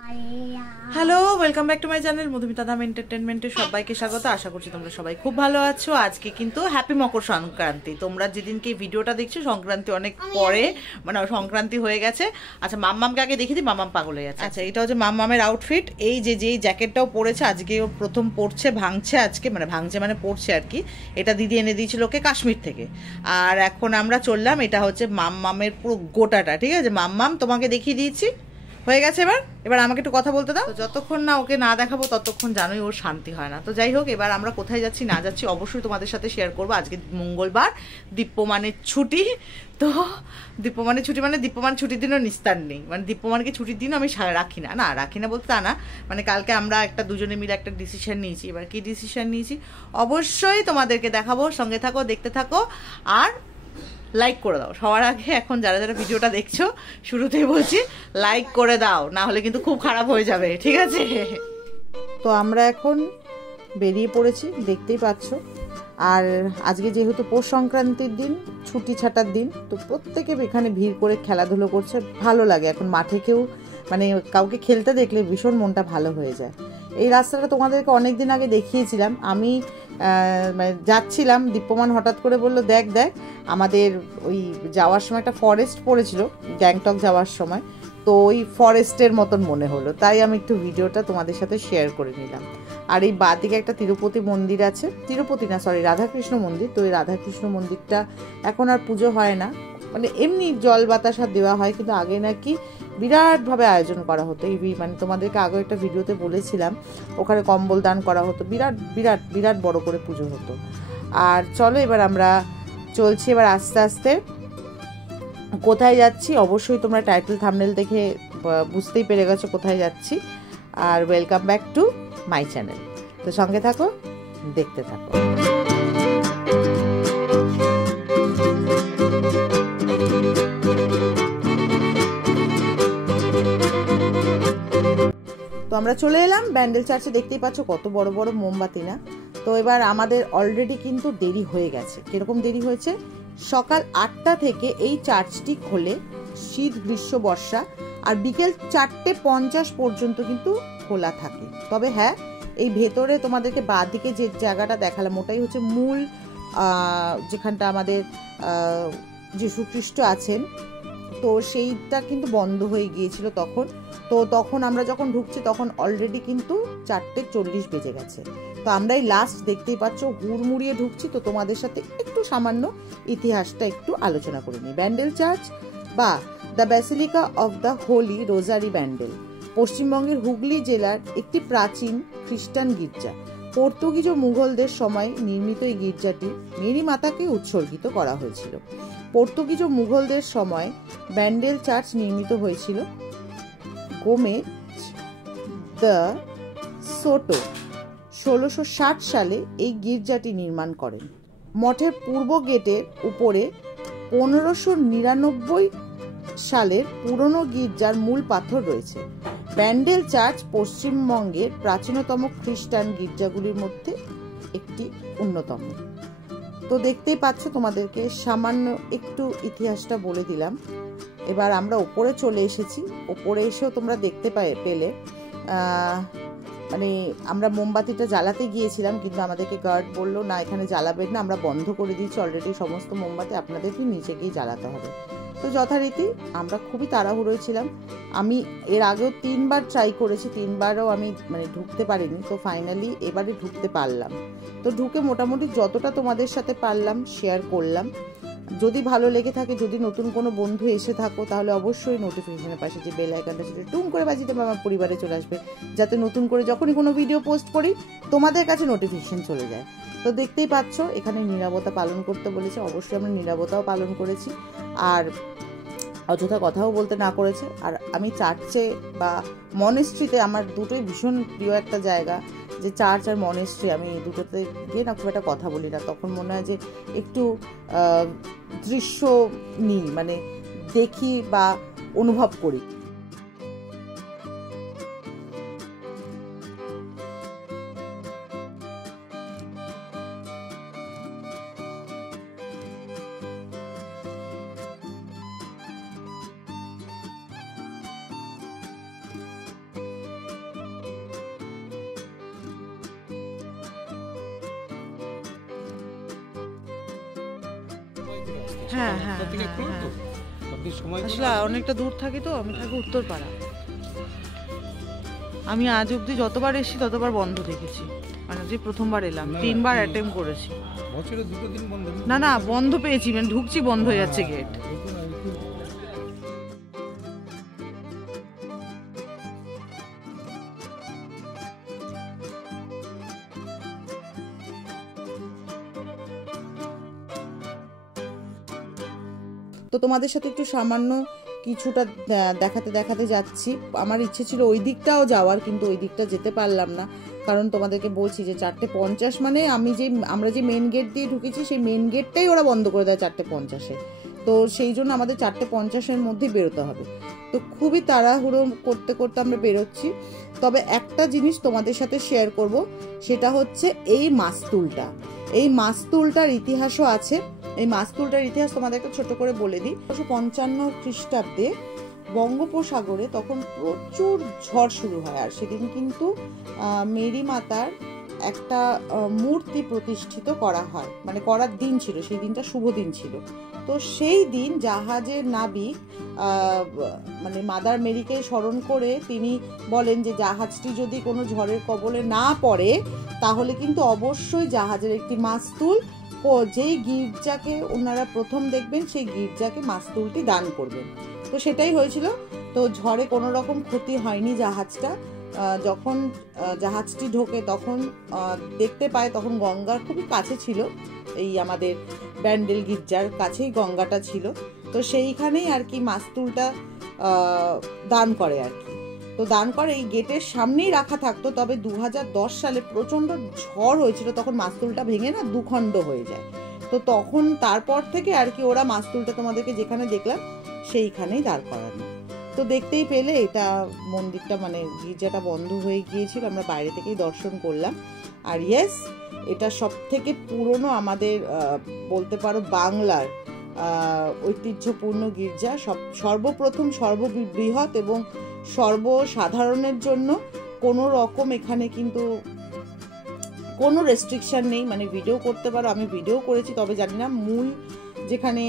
Hello, welcome back to my channel Madhumita Dham এন্টারটেনমেন্টে সবাইকে স্বাগত। আশা করছি তোমরা সবাই খুব ভালো আছো। আজকে কিন্তু হ্যাপি মকর সংক্রান্তি। তোমরা যেদিনকে ভিডিওটা দেখছো সংক্রান্তি অনেক পরে, মানে সংক্রান্তি হয়ে গেছে। আচ্ছা, মাম্মামকে আগে দেখে দিই, মাম্মাম পাগল হয়ে যাচ্ছে। আচ্ছা, এটা হচ্ছে মাম্মামের আউটফিট। এই যে যেই জ্যাকেটটাও পরেছে আজকে, ও প্রথম পরছে, ভাঙছে আজকে, মানে ভাঙছে মানে পরছে আর কি। এটা দিদি এনে দিয়েছিল ওকে কাশ্মীর থেকে। আর এখন আমরা চললাম, এটা হচ্ছে মাম্মামের পুরো গোটাটা, ঠিক আছে। মাম্মাম তোমাকে দেখিয়ে দিয়েছি, হয়ে গেছে। এবার এবার আমাকে একটু কথা বলতে দাও। যতক্ষণ না ওকে না দেখাবো ততক্ষণ জানোই ওর শান্তি হয় না। তো যাই হোক, এবার আমরা কোথায় যাচ্ছি না যাচ্ছি অবশ্যই তোমাদের সাথে শেয়ার করবো। আজকে মঙ্গলবার, দীপ্যমানের ছুটি। তো দীপ্যমানের ছুটি মানে দীপ্যমান ছুটির দিনও নিস্তার নেই, মানে দীপ্যমানকে ছুটির দিনও আমি রাখি না, রাখি না বলতে তা না, মানে কালকে আমরা একটা দুজনে মিলে একটা ডিসিশন নিয়েছি। এবার কি ডিসিশন নিয়েছি অবশ্যই তোমাদেরকে দেখাবো, সঙ্গে থাকো, দেখতে থাকো, আর লাইক করে দাও। সবার আগে এখন যারা যারা ভিডিওটা দেখছো, শুরুতেই বলছি লাইক করে দাও, না হলে কিন্তু খুব খারাপ হয়ে যাবে, ঠিক আছে। তো আমরা এখন বেরিয়ে পড়েছি, দেখতেই পাচ্ছ। আর আজকে যেহেতু পৌষ সংক্রান্তির দিন, ছুটি ছাটার দিন, তো প্রত্যেকে এখানে ভিড় করে খেলাধুলো করছে, ভালো লাগে। এখন মাঠে কেউ মানে কাউকে খেলতে দেখলে ভীষণ মনটা ভালো হয়ে যায়। এই রাস্তাটা তোমাদেরকে অনেক দিন আগে দেখিয়েছিলাম আমি, মানে যাচ্ছিলাম, দীপ্যমান হঠাৎ করে বললো দেখ দেখ, আমাদের ওই যাওয়ার সময় একটা ফরেস্ট পড়েছিল, গ্যাংটক যাওয়ার সময়, তো ওই ফরেস্টের মতন মনে হলো, তাই আমি একটু ভিডিওটা তোমাদের সাথে শেয়ার করে নিলাম। আর এই বাঁদিকে একটা তিরুপতি মন্দির আছে, তিরুপতি না সরি, রাধাকৃষ্ণ মন্দির। তো এই রাধাকৃষ্ণ মন্দিরটা এখন আর পুজো হয় না, মানে এমনি জল বাতাসা দেওয়া হয়, কিন্তু আগে নাকি বিরাটভাবে আয়োজন করা হতো। এই মানে তোমাদেরকে আগে একটা ভিডিওতে বলেছিলাম, ওখানে কম্বল দান করা হতো, বিরাট বিরাট বিরাট বড় করে পুজো হতো। আর চলো এবার আমরা চলছি, এবার আস্তে আস্তে কোথায় যাচ্ছি অবশ্যই তোমরা টাইটেল থাম্বনেল দেখে বুঝতেই পেরে গেছো কোথায় যাচ্ছি। আর welcome back to my channel. তো সঙ্গে থাকো, দেখতে থাকো। তো আমরা চলে এলাম ব্যান্ডেল চার্চে, দেখতেই পাচ্ছ কত বড় বড় মোমবাতি না। তো এবার আমাদের অলরেডি কিন্তু দেরি হয়ে গেছে। কিরকম দেরি হয়েছে? সকাল 8টা থেকে এই চার্চটি খোলে, শীত গ্রীষ্ম বর্ষা, আর বিকেল 4:50 পর্যন্ত কিন্তু খোলা থাকে। তবে হ্যাঁ, এই ভেতরে তোমাদেরকে বাঁদিকে যে জায়গাটা দেখালাম ওটাই হচ্ছে মূল, যেখানটা আমাদের যীশু খ্রিস্ট আছেন, তো সেইটা কিন্তু বন্ধ হয়ে গিয়েছিল তখন। তো তখন আমরা যখন ঢুকছি তখন অলরেডি কিন্তু 4:40 বেজে গেছে। তো আমরা এই লাস্ট দেখতেই পাচ্ছ হুড়মুড়িয়ে ঢুকছি। তো তোমাদের সাথে একটু সামান্য ইতিহাসটা একটু আলোচনা করে নিই। ব্যান্ডেল চার্চ বা the basilica of the Holi রোজারি Bandel পশ্চিমবঙ্গের হুগলি জেলার একটি প্রাচীন খ্রিস্টান গির্জা। পর্তুগিজ ও মুঘলদের সময় নির্মিত এই গির্জাটি মেরি মাতাকে উৎসর্গিত করা হয়েছিল। পর্তুগিজ ও মুঘলদের সময় ব্যান্ডেল চার্চ নির্মিত হয়েছিল। গোমেজ দ্য সোটো 1660 সালে এই গির্জাটি নির্মাণ করেন। মঠের পূর্ব গেটের উপরে 1599 সালের পুরনো গির্জার মূল পাথর রয়েছে। ব্যান্ডেল চার্চ পশ্চিমবঙ্গের প্রাচীনতম খ্রিস্টান গির্জাগুলির মধ্যে একটি অন্যতম। তো দেখতেই পাচ্ছ, তোমাদেরকে সামান্য একটু ইতিহাসটা বলে দিলাম। এবার আমরা ওপরে চলে এসেছি। ওপরে এসেও তোমরা দেখতে পেলে মানে আমরা মোমবাতিটা জ্বালাতে গিয়েছিলাম, কিন্তু আমাদেরকে গার্ড বললো না, এখানে জ্বালাবেন না, আমরা বন্ধ করে দিয়েছি অলরেডি সমস্ত মোমবাতি, আপনাদেরকে নিচে গিয়ে জ্বালাতে হবে। তো যথারীতি আমরা খুবই তাড়াহুড়োয় ছিলাম। আমি এর আগেও 3বার ট্রাই করেছি, 3বারও আমি মানে ঢুকতে পারিনি। তো ফাইনালি এবারে ঢুকতে পারলাম। তো ঢুকে মোটামুটি যতটা তোমাদের সাথে পারলাম শেয়ার করলাম। যদি ভালো লেগে থাকে, যদি নতুন কোনো বন্ধু এসে থাকো, তাহলে অবশ্যই নোটিফিকেশনের পাশে যে বেল আইকনটা সেটা টুম করে বাজিয়ে দেবে, আমার পরিবারে চলে আসবে, যাতে নতুন করে যখনই কোনো ভিডিও পোস্ট করি তোমাদের কাছে নোটিফিকেশন চলে যায়। তো দেখতেই পাচ্ছ এখানে নীরবতা পালন করতে বলেছে, অবশ্যই আমরা নীরবতাও পালন করেছি, আর অযথা কথাও বলতে না করেছে। আর আমি চার্চে বা মনেস্ট্রিতে, আমার দুটোই ভীষণ প্রিয় একটা জায়গা, যে চার্চ আর মনেস্ট্রি, আমি দুটোতে গিয়ে না খুব একটা কথা বলি না, তখন মনে হয় যে একটু দৃশ্য নিই, মানে দেখি বা অনুভব করি। হ্যাঁ হ্যাঁ আসলে অনেকটা দূর থাকি তো, আমি থাকি উত্তরপাড়া। আমি আজ অব্দি যতবার এসেছি ততবার বন্ধ দেখেছি, মানে যে প্রথমবার এলাম 3 বার অ্যাটেম্প করেছি। না না বন্ধ পেয়েছি, মানে ঢুকছি বন্ধ হয়ে যাচ্ছে গেট। তো তোমাদের সাথে একটু সামান্য কিছুটা দেখাতে যাচ্ছি। আমার ইচ্ছে ছিল ওই দিকটাও যাওয়ার, কিন্তু ওই দিকটা যেতে পারলাম না, কারণ তোমাদেরকে বলছি যে 4:50 মানে আমরা যে মেন গেট দিয়ে ঢুকেছি সেই মেন গেটটাই ওরা বন্ধ করে দেয় 4:50-এ। তো সেই জন্য আমাদের 4:50-এর মধ্যেই বেরোতে হবে। তো খুবই তাড়াহুড়ো করতে করতে আমরা বেরোচ্ছি। তবে একটা জিনিস তোমাদের সাথে শেয়ার করব, সেটা হচ্ছে এই মাস্তুলটা। এই মাস্তুলটার ইতিহাসও আছে। এই মাস্তুলটার ইতিহাস তোমাদের একটা ছোট করে বলে দিই। 1955 খ্রিস্টাব্দে বঙ্গোপসাগরে তখন প্রচুর ঝড় শুরু হয়, আর সেদিন কিন্তু মেরি মাতার একটা মূর্তি প্রতিষ্ঠিত করা হয়, মানে করার দিন ছিল, সেই দিনটা শুভ দিন ছিল। তো সেই দিন জাহাজের নাবিক মানে মাদার মেরিকে স্মরণ করে তিনি বলেন যে জাহাজটি যদি কোনো ঝড়ের কবলে না পড়ে তাহলে কিন্তু অবশ্যই জাহাজের একটি মাস্তুল, যেই গির্জাকে ওনারা প্রথম দেখবেন সেই গির্জাকে মাস্তুলটি দান করবেন। তো সেটাই হয়েছিল। তো ঝড়ে কোনো রকম ক্ষতি হয়নি জাহাজটা। যখন জাহাজটি ঢোকে তখন দেখতে পায়, তখন গঙ্গার খুবই কাছে ছিল, এই আমাদের ব্যান্ডেল গির্জার কাছেই গঙ্গাটা ছিল। তো সেইখানেই আর কি মাস্তুলটা দান করে আর কি। তো দান করে এই গেটের সামনেই রাখা থাকতো। তবে 2010 সালে প্রচণ্ড ঝড় হয়েছিল, তখন মাস্তুলটা ভেঙে না দুখণ্ড হয়ে যায়। তো তখন তারপর থেকে আর কি ওরা মাস্তুলটা তোমাদেরকে যেখানে দেখলাম সেইখানেই দাঁড় করানো। তো দেখতেই পেলে এটা মন্দিরটা মানে গির্জাটা বন্ধ হয়ে গিয়েছিল, আমরা বাইরে থেকেই দর্শন করলাম। আর ইয়েস, এটা সব থেকে পুরনো আমাদের বলতে পারো বাংলার ঐতিহ্যপূর্ণ গির্জা, সর্বপ্রথম সর্ববৃহৎ এবং সর্বসাধারণের জন্য কোনো রকম এখানে কিন্তু কোনো রেস্ট্রিকশন নেই, মানে ভিডিও করতে পারো। আমি ভিডিও করেছি, তবে জানি না মূল যেখানে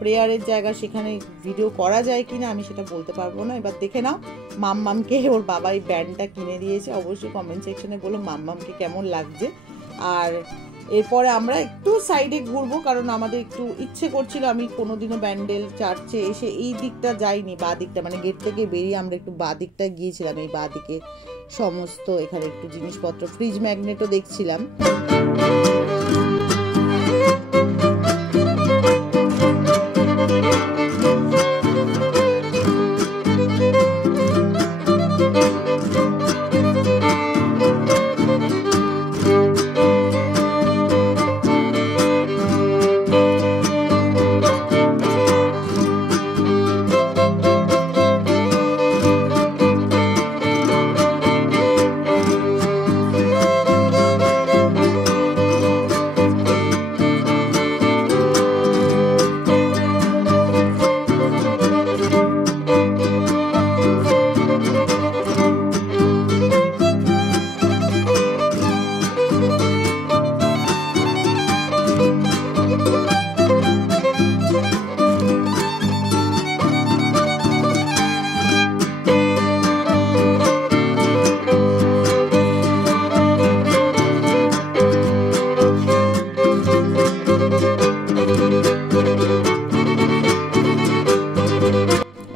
প্রেয়ারের জায়গা সেখানে ভিডিও করা যায় কিনা, আমি সেটা বলতে পারবো না। এবার দেখে নাও, মাম্মামকে ওর বাবা এই ব্যান্ডটা কিনে দিয়েছে, অবশ্যই কমেন্ট সেকশনে বলো মাম্মামকে কেমন লাগছে। আর এরপরে আমরা একটু সাইডে ঘুরবো, কারণ আমাদের একটু ইচ্ছে করছিল। আমি কোনোদিনও ব্যান্ডেল চার্চে এসে এই দিকটা যাইনি, বা দিকটা মানে গেট থেকে বেরিয়ে আমরা একটু বা দিকটা গিয়েছিলাম। এই বা দিকে সমস্ত এখানে একটু জিনিসপত্র, ফ্রিজ ম্যাগনেটও দেখছিলাম।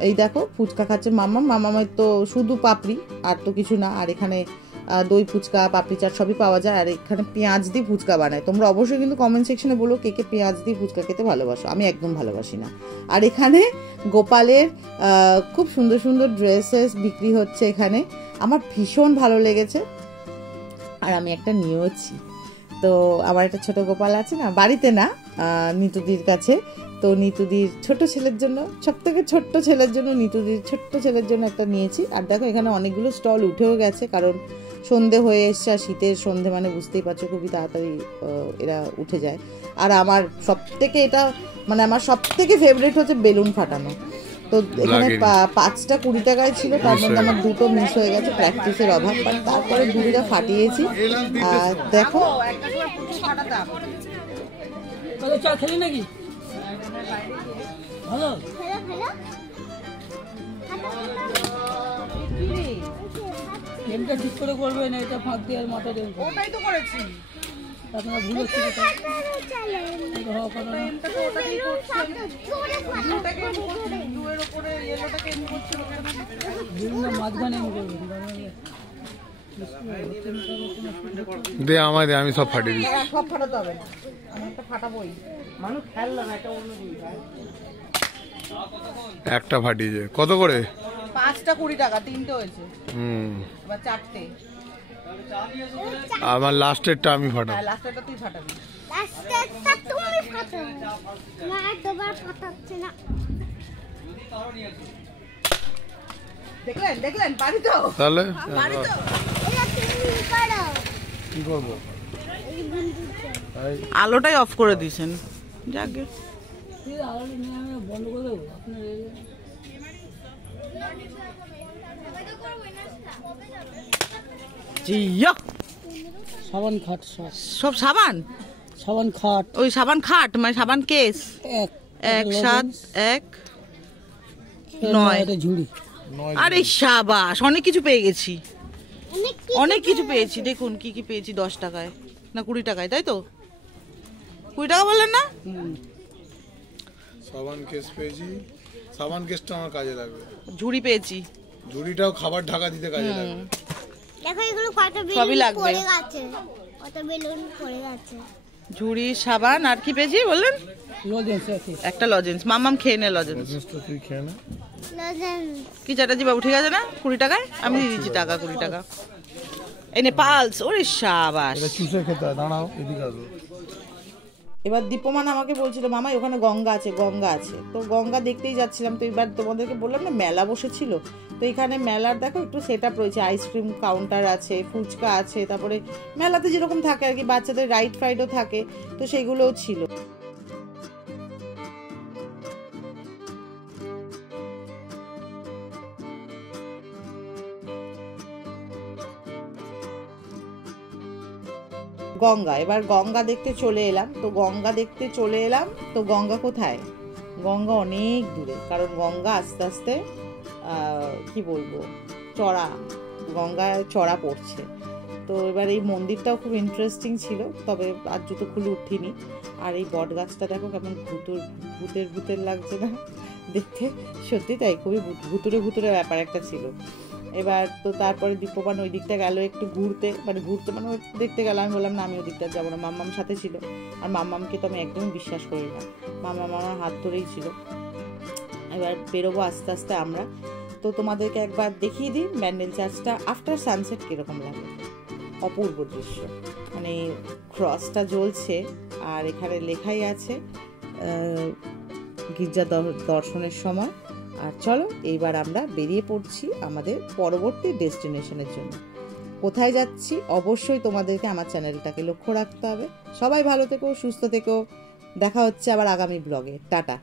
এই দেখো ফুচকা খাচ্ছে মামামের তো শুধু পাপড়ি, আর তো কিছু না। আর এখানে দই ফুচকা, পাপড়ি চাট সবই পাওয়া যায়। আর এখানে পেঁয়াজ দিয়ে ফুচকা বানায়। তোমরা অবশ্যই কিন্তু কমেন্ট সেকশনে বলো কে কে পেঁয়াজ দিয়ে ফুচকা খেতে ভালোবাসো। আমি একদম ভালোবাসি না। আর এখানে গোপালের খুব সুন্দর সুন্দর ড্রেসেস বিক্রি হচ্ছে এখানে, আমার ভীষণ ভালো লেগেছে, আর আমি একটা নিয়েওছি। তো আমার একটা ছোট গোপাল আছে না, বাড়িতে না, নিতুদির কাছে। তো নিতুদির ছোট ছেলের জন্য, সব থেকে ছোট্ট ছেলের জন্য, নিতুদির ছোট্ট ছেলের জন্য একটা নিয়েছি। আর দেখো এখানে অনেকগুলো স্টল উঠেও গেছে, কারণ সন্ধে হয়ে এসছে, আর শীতের সন্ধে মানে বুঝতেই পারছো খুবই তাড়াতাড়ি এরা উঠে যায়। আর আমার সব থেকে এটা মানে আমার সব থেকে ফেভারিট হচ্ছে বেলুন ফাটানো। তো এখানে 5টা 20 টাকায় ছিল, তার মধ্যে আমার 2টো মিস হয়ে গেছে প্র্যাকটিসের অভাব, বাট তারপরে 2টা ফাটিয়েছি। দেখো ভালো গেমটা ঠিক করে করবে না, এটা ফাঁক দিয়ে আর মাথা দেবে। ওটাই তো করেছি। আপনারা ভুল হচ্ছে মাঝখানে দে আমায় দে, আমি সব ফাটিয়ে দিই। সব ফাটাতে হবে না, আমি একটা ফাটাবোই। মানুষ খেললো না, এটা অন্য জিনিস। একটা ফাটিয়েছে কত করে? 5টা 20 টাকা, 3টে হয়েছে। এবার 4টে। আমার লাস্টেরটা আমি ফাটাবো। হ্যাঁ, লাস্টেরটা তুই ফাটাবি। লাস্টেরটা তুমি ফাটাবে, মা দুবার ফাটাচ্ছে না। দেখলেন দেখলেন, পারি তো তাহলে পারি তো। এটা তুমি করো, কি করবো? এই বন্ধুটা আলোটাই অফ করে দিয়েছেন। যাকে বন্ধ করে দেবো আপনার। সাবান খাট, সব সাবান, সাবান খাট, ওই সাবান খাট মানে সাবান কেস। 1 7 1 9। এটা ঝুড়ি। আরে সাবাস, অনেক কিছু পেয়ে গেছি, অনেক অনেক কিছু পেয়েছি। দেখুন কি কি পেয়েছি। 10 টাকায় না 20 টাকায়, তাই তো? 20 টাকা বললেন না? সাবান কেস পেয়েছি, সাবান কেসটা আমার কাজে লাগবে। ঝুড়ি পেয়েছি, ঝুড়িটাও খাবার ঢাকা দিতে কাজে লাগবে। দেখো এগুলো কত সবই বেলুন লাগবে। পড়ে গেছে, কত বেলুন পড়ে গেছে। ঝুড়ি, সাবান, আর কি পেয়েছি বললেন? লজেন্স আছে একটা লজেন্স। মাম্মাম খেয়ে নে লজেন্স। তুই খেয়ে না। লজেন্স কি চ্যাটার্জি বাবু, ঠিক আছে না? 20 টাকায় আমি দিয়ে দিচ্ছি টাকা, 20 টাকা। এনে পালস, ওরে সাবাস। এটা চুষে খেতে হয়। দাঁড়াও, এদিকে আসো। এবার দীপমান আমাকে বলছিল, মামা ওখানে গঙ্গা আছে, গঙ্গা আছে। তো গঙ্গা দেখতেই যাচ্ছিলাম। তো এবার তোমাদেরকে বললাম না মেলা বসেছিল, তো এখানে মেলার দেখো একটু সেট আপ রয়েছে। আইসক্রিম কাউন্টার আছে, ফুচকা আছে, তারপরে মেলাতে যেরকম থাকে আর কি, বাচ্চাদের রাইড ফাইডও থাকে, তো সেগুলোও ছিল। গঙ্গা, এবার গঙ্গা দেখতে চলে এলাম। তো গঙ্গা দেখতে চলে এলাম, তো গঙ্গা কোথায়? গঙ্গা অনেক দূরে, কারণ গঙ্গা আস্তে আস্তে কি বলবো, চড়া, গঙ্গায় চড়া পড়ছে। তো এবার এই মন্দিরটাও খুব ইন্টারেস্টিং ছিল, তবে আর জুতো খুলে উঠিনি। আর এই বট গাছটা দেখো কেমন ভূতের ভূতের লাগছে না দেখতে? সত্যি তাই, খুবই ভুতুরে ভুতুরে ব্যাপার একটা ছিল। এবার তো তারপরে দীপমান ওই দিকটা গেল একটু ঘুরতে, মানে দেখতে গেল। আমি বললাম না, আমি ওই দিকটা যাবো না, মাম্মাম সাথে ছিল। আর মাম্মামকে তো আমি একদমই বিশ্বাস করি না, মাম্মাম আমার হাত ধরেই ছিল। এবার বেরোবো আস্তে আস্তে আমরা। তো তোমাদেরকে একবার দেখিয়ে দিই ব্যান্ডেল চার্চটা আফটার সানসেট কীরকম লাগে। অপূর্ব দৃশ্য, মানে ক্রসটা জ্বলছে আর এখানে লেখাই আছে গির্জা দর্শনের সময়। আর চলো এইবার আমরা বেরিয়ে পড়ছি আমাদের পরবর্তী ডেস্টিনেশনের জন্য। কোথায় যাচ্ছি অবশ্যই তোমাদেরকে আমার চ্যানেলটাকে লক্ষ্য রাখতে হবে। সবাই ভালো থেকো, সুস্থ থেকো। দেখা হচ্ছে আবার আগামী ব্লগে। টাটা।